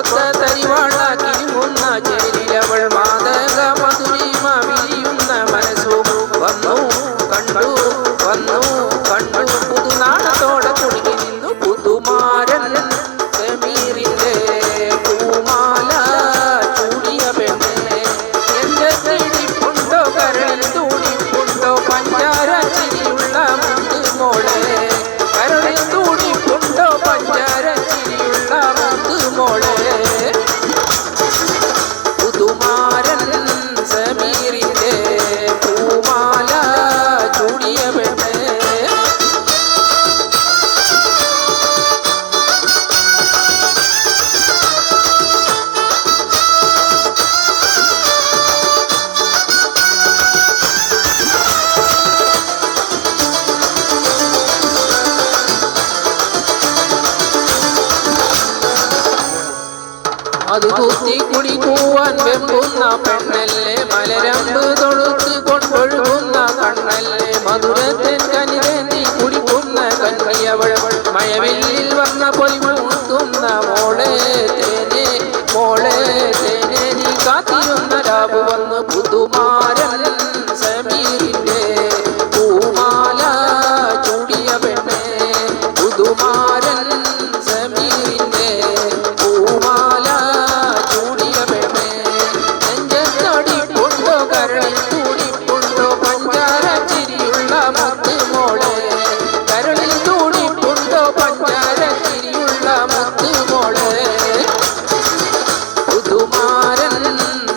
കൊത്ത തരിവാള കിരുങ്ങുന്ന ചേരിലവൾ മാതക മധുരിമ വിരിയുന്ന മനസ്സു വന്നു കണ്ടു പുതുനാളത്തോടെ കുടുങ്ങി നിന്നു പുതുമാരൻ സമീറിന്റെ പൂമാല ചൂടിയ പെണ്ണെ എന്റെ തേടിപ്പുണ്ടോ കരളിൽ തൂടിപ്പുണ്ടോ പഞ്ചാര ചിരിയുള്ള മുത്ത് മോളെ കരളിൽ തൂടിപ്പുണ്ടോ പഞ്ചാര ചിരിയുള്ള മുത്ത് മോളെ പുതുമാരൻ സമീറിന്റെ പൂമാല ചൂടിയ പെണ്ണെ അത് കുത്തി കുടിക്കുവാൻ വെമ്പുന്ന പെണ്ണല്ലേ മലരമ്പ് തൊഴുത്ത് കൊണ്ടൊഴുകുന്ന കണ്ണല്ലേ മധുരത്തൻ കനിതേന്തി കുടിക്കുന്ന കന്യവൾ മഴവെല്ലിൽ വന്ന പൊലിമുത്തുന്ന മോളെ തേനെ നീ കാത്തിരുന്ന രാവ് വന്ന് പുതുമാരൻ സമീറിന്റെ പൂമാല ചൂടിയ പെണ്ണെ പുതുമാരൻ സമീറിന്റെ പൂമാല ചൂടിയ പെണ്ണെ നെഞ്ചത്തടിപ്പുണ്ടോ കരളിൽ തൂടിപ്പുണ്ടോ പഞ്ചാര ചിരിയുള്ള മുത്ത് മോളെ കരളിൽ തൂടിപ്പുണ്ടോ പഞ്ചാര ചിരിയുള്ള മുത്ത് മോളെ പുതുമാരൻ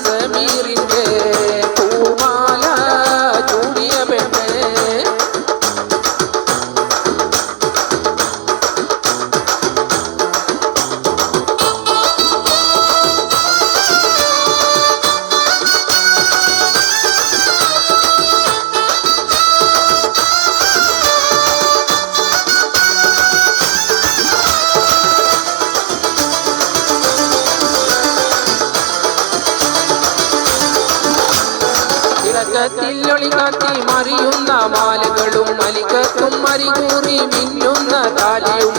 സമീറിന്റെ പൂമാല ചൂടിയ പെണ്ണെ തിളക്കത്തിലൊളി കാത്തി മറിയുന്ന മാലകളും മലികത്തും മരികൂറി മിന്നുന്ന താലിയും